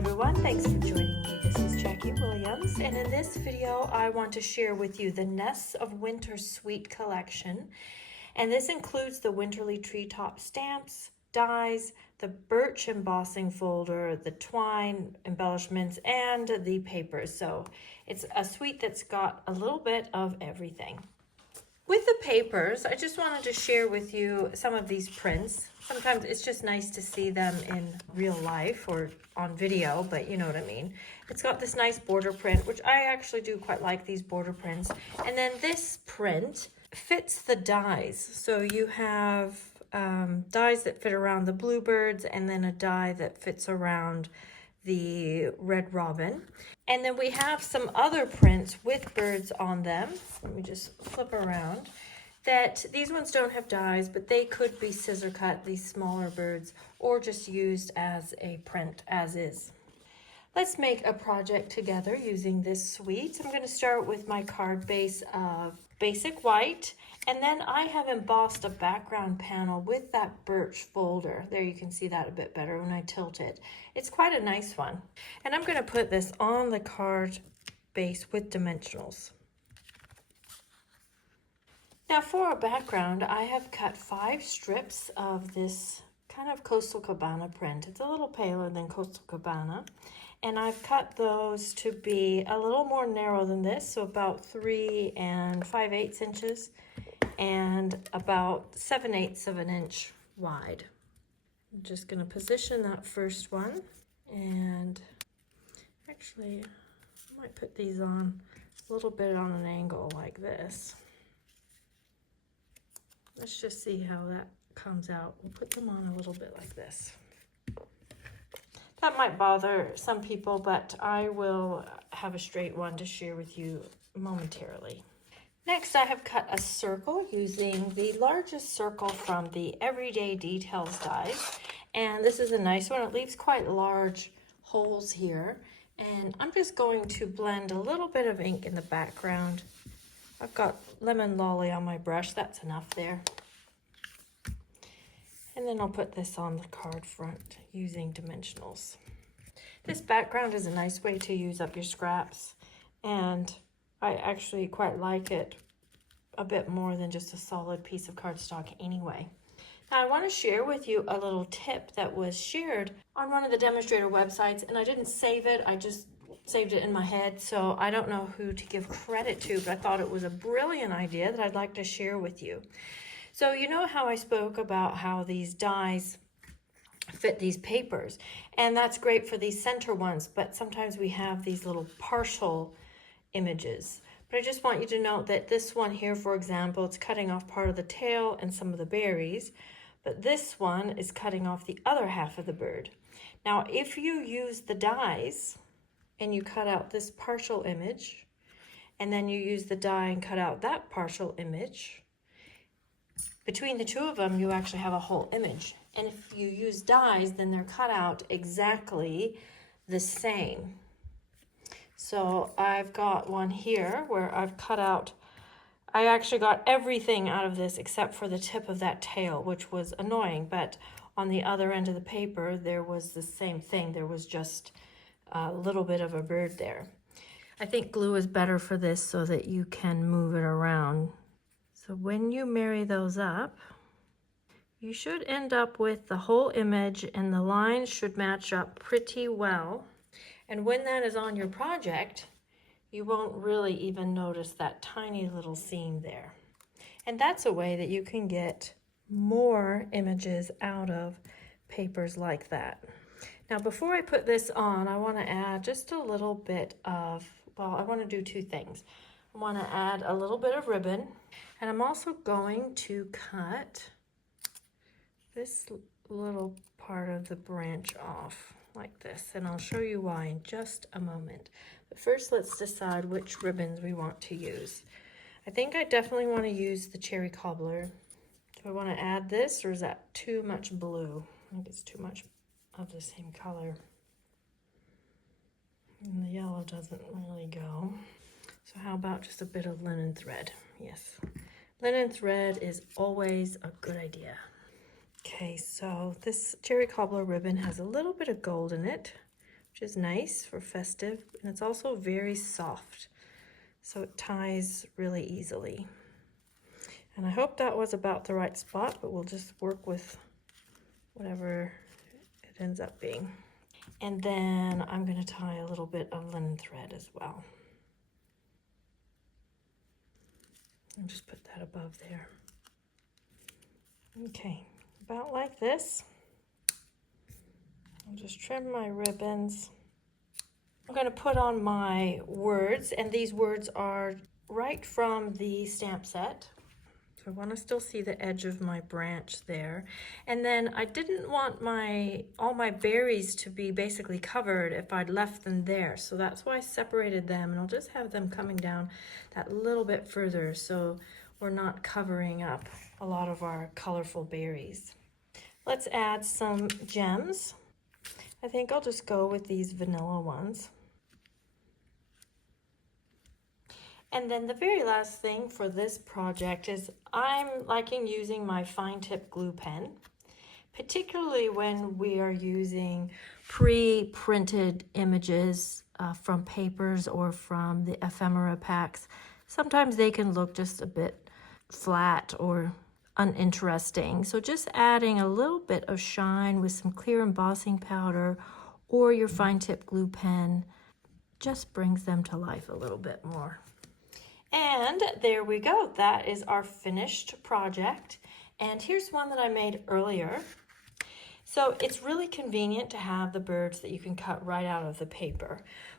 everyone, thanks for joining me. This is Jackie Williams, and in this video I want to share with you the Nests of Winter Suite collection. And this includes the Winterly Treetop stamps, dies, the birch embossing folder, the twine embellishments, and the papers. So it's a suite that's got a little bit of everything. With the papers, I just wanted to share with you some of these prints. Sometimes it's just nice to see them in real life or on video, but you know what I mean. It's got this nice border print, which I actually do quite like these border prints. And then this print fits the dies. So you have dies that fit around the bluebirds and then a die that fits around the red robin. And then we have some other prints with birds on them. Let me just flip around. That these ones don't have dies, but they could be scissor cut, these smaller birds, or just used as a print as is. Let's make a project together using this suite. I'm going to start with my card base of basic white, and then I have embossed a background panel with that birch folder. There, you can see that a bit better when I tilt it. It's quite a nice one. And I'm going to put this on the card base with dimensionals. Now for a background, I have cut 5 strips of this kind of Coastal Cabana print. It's a little paler than Coastal Cabana. And I've cut those to be a little more narrow than this, so about 3 5/8 inches and about 7/8 of an inch wide. I'm just going to position that first one, and actually I might put these on a little bit on an angle like this. Let's just see how that comes out. We'll put them on a little bit like this. That might bother some people, but I will have a straight one to share with you momentarily. Next, I have cut a circle using the largest circle from the Everyday Details dies. And this is a nice one. It leaves quite large holes here. And I'm just going to blend a little bit of ink in the background. I've got Lemon Lolly on my brush. That's enough there. And then I'll put this on the card front using dimensionals. This background is a nice way to use up your scraps, and I actually quite like it a bit more than just a solid piece of cardstock anyway. Now I want to share with you a little tip that was shared on one of the demonstrator websites, and I didn't save it, I just saved it in my head, so I don't know who to give credit to, but I thought it was a brilliant idea that I'd like to share with you. So you know how I spoke about how these dies fit these papers, and that's great for these center ones, but sometimes we have these little partial images. But I just want you to note that this one here, for example, it's cutting off part of the tail and some of the berries, but this one is cutting off the other half of the bird. Now, if you use the dies and you cut out this partial image, and then you use the die and cut out that partial image, between the two of them, you actually have a whole image. And if you use dies, then they're cut out exactly the same. So I've got one here where I've cut out, I actually got everything out of this except for the tip of that tail, which was annoying. But on the other end of the paper, there was the same thing. There was just a little bit of a bird there. I think glue is better for this so that you can move it around. So when you marry those up, you should end up with the whole image, and the lines should match up pretty well. And when that is on your project, you won't really even notice that tiny little seam there. And that's a way that you can get more images out of papers like that. Now, before I put this on, I want to add just a little bit of, well, I want to do 2 things. I want to add a little bit of ribbon, and I'm also going to cut this little part of the branch off like this, and I'll show you why in just a moment. But first, let's decide which ribbons we want to use. I think I definitely want to use the cherry cobbler. Do I want to add this, or is that too much blue? I think it's too much of the same color. And the yellow doesn't really go. So how about just a bit of linen thread? Yes, linen thread is always a good idea. Okay, so this cherry cobbler ribbon has a little bit of gold in it, which is nice for festive. And it's also very soft, so it ties really easily. And I hope that was about the right spot, but we'll just work with whatever it ends up being. And then I'm going to tie a little bit of linen thread as well. And just put that above there. Okay, about like this. I'll just trim my ribbons. I'm going to put on my words, and these words are right from the stamp set. So I want to still see the edge of my branch there. And then I didn't want all my berries to be basically covered if I'd left them there. So that's why I separated them, and I'll just have them coming down that little bit further so we're not covering up a lot of our colorful berries. Let's add some gems. I think I'll just go with these vanilla ones. And then the very last thing for this project is I'm liking using my fine tip glue pen, particularly when we are using pre-printed images from papers or from the ephemera packs. Sometimes they can look just a bit flat or uninteresting. So just adding a little bit of shine with some clear embossing powder or your fine tip glue pen just brings them to life a little bit more. And there we go. That is our finished project. And here's one that I made earlier. So it's really convenient to have the birds that you can cut right out of the paper.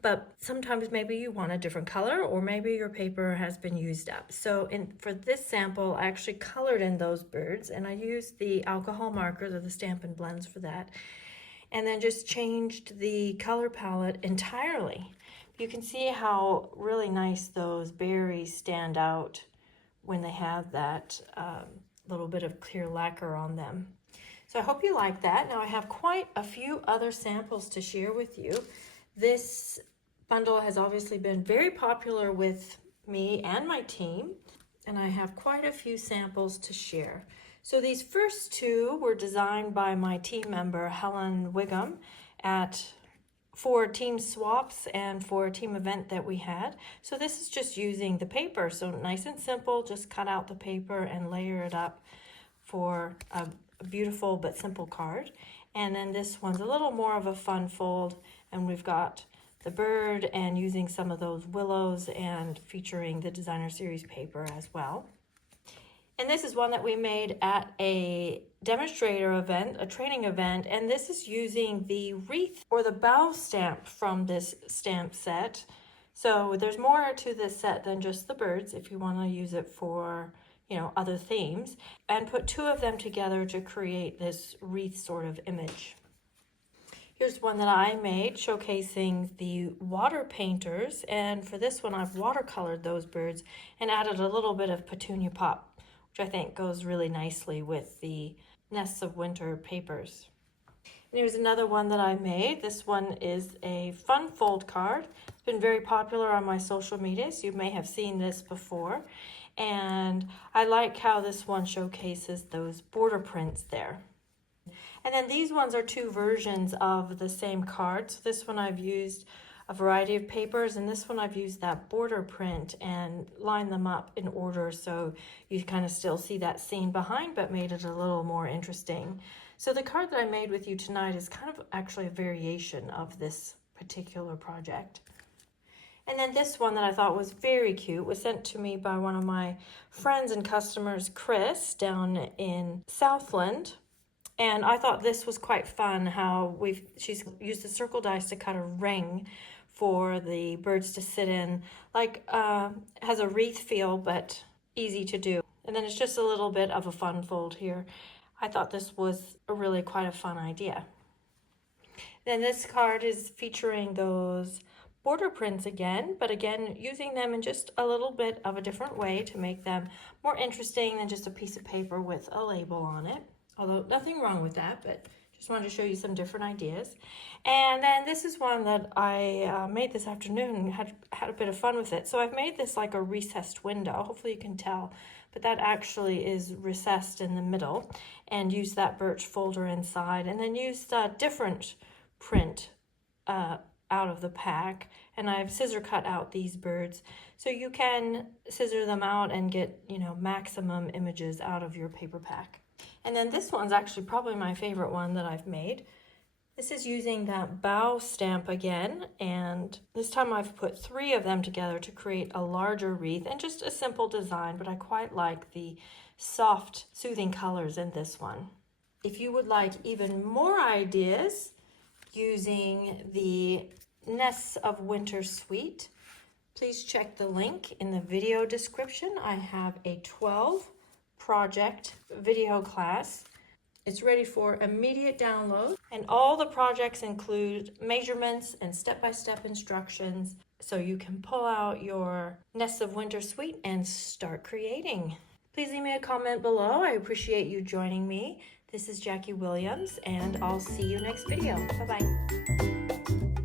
But sometimes maybe you want a different color, or maybe your paper has been used up. So for this sample, I actually colored in those birds, and I used the alcohol markers or the Stampin' Blends for that. And then just changed the color palette entirely. You can see how really nice those berries stand out when they have that little bit of clear lacquer on them. So I hope you like that. Now I have quite a few other samples to share with you. This bundle has obviously been very popular with me and my team, and I have quite a few samples to share. So these first two were designed by my team member, Helen Wiggum, for team swaps and for a team event that we had. So this is just using the paper. So nice and simple, just cut out the paper and layer it up for a beautiful but simple card. And then this one's a little more of a fun fold, and we've got the bird and using some of those willows and featuring the designer series paper as well. And this is one that we made at a demonstrator event, a training event, and this is using the wreath or the bow stamp from this stamp set. So there's more to this set than just the birds if you want to use it for, other themes, and put two of them together to create this wreath sort of image. Here's one that I made showcasing the water painters, and for this one I've watercolored those birds and added a little bit of petunia pop, which I think goes really nicely with the Nests of Winter papers. And here's another one that I made. This one is a fun fold card. It's been very popular on my social media, so you may have seen this before. And I like how this one showcases those border prints there. And then these ones are two versions of the same card. So this one I've used a variety of papers, and this one I've used that border print and lined them up in order so you kind of still see that scene behind, but made it a little more interesting. So the card that I made with you tonight is kind of actually a variation of this particular project. And then this one that I thought was very cute was sent to me by one of my friends and customers, Chris, down in Southland. And I thought this was quite fun, how she's used the circle dice to cut a ring for the birds to sit in. Has a wreath feel, but easy to do. And then it's just a little bit of a fun fold here. I thought this was really quite a fun idea. Then this card is featuring those border prints again, but again, using them in just a little bit of a different way to make them more interesting than just a piece of paper with a label on it. Although nothing wrong with that, but just wanted to show you some different ideas. And then this is one that I made this afternoon and had a bit of fun with it. So I've made this like a recessed window. Hopefully you can tell, but that actually is recessed in the middle, and used that birch folder inside, and then used a different print out of the pack, and I've scissor cut out these birds, so you can scissor them out and get, you know, maximum images out of your paper pack. And then this one's actually probably my favorite one that I've made. This is using that bow stamp again, and this time I've put 3 of them together to create a larger wreath, and just a simple design, but I quite like the soft, soothing colors in this one. If you would like even more ideas using the Nests of Winter Suite, please check the link in the video description. I have a 12 project video class. It's ready for immediate download, and all the projects include measurements and step-by-step instructions, so you can pull out your Nests of Winter Suite and start creating. Please leave me a comment below. I appreciate you joining me. This is Jackie Williams, and I'll see you next video. Bye-bye.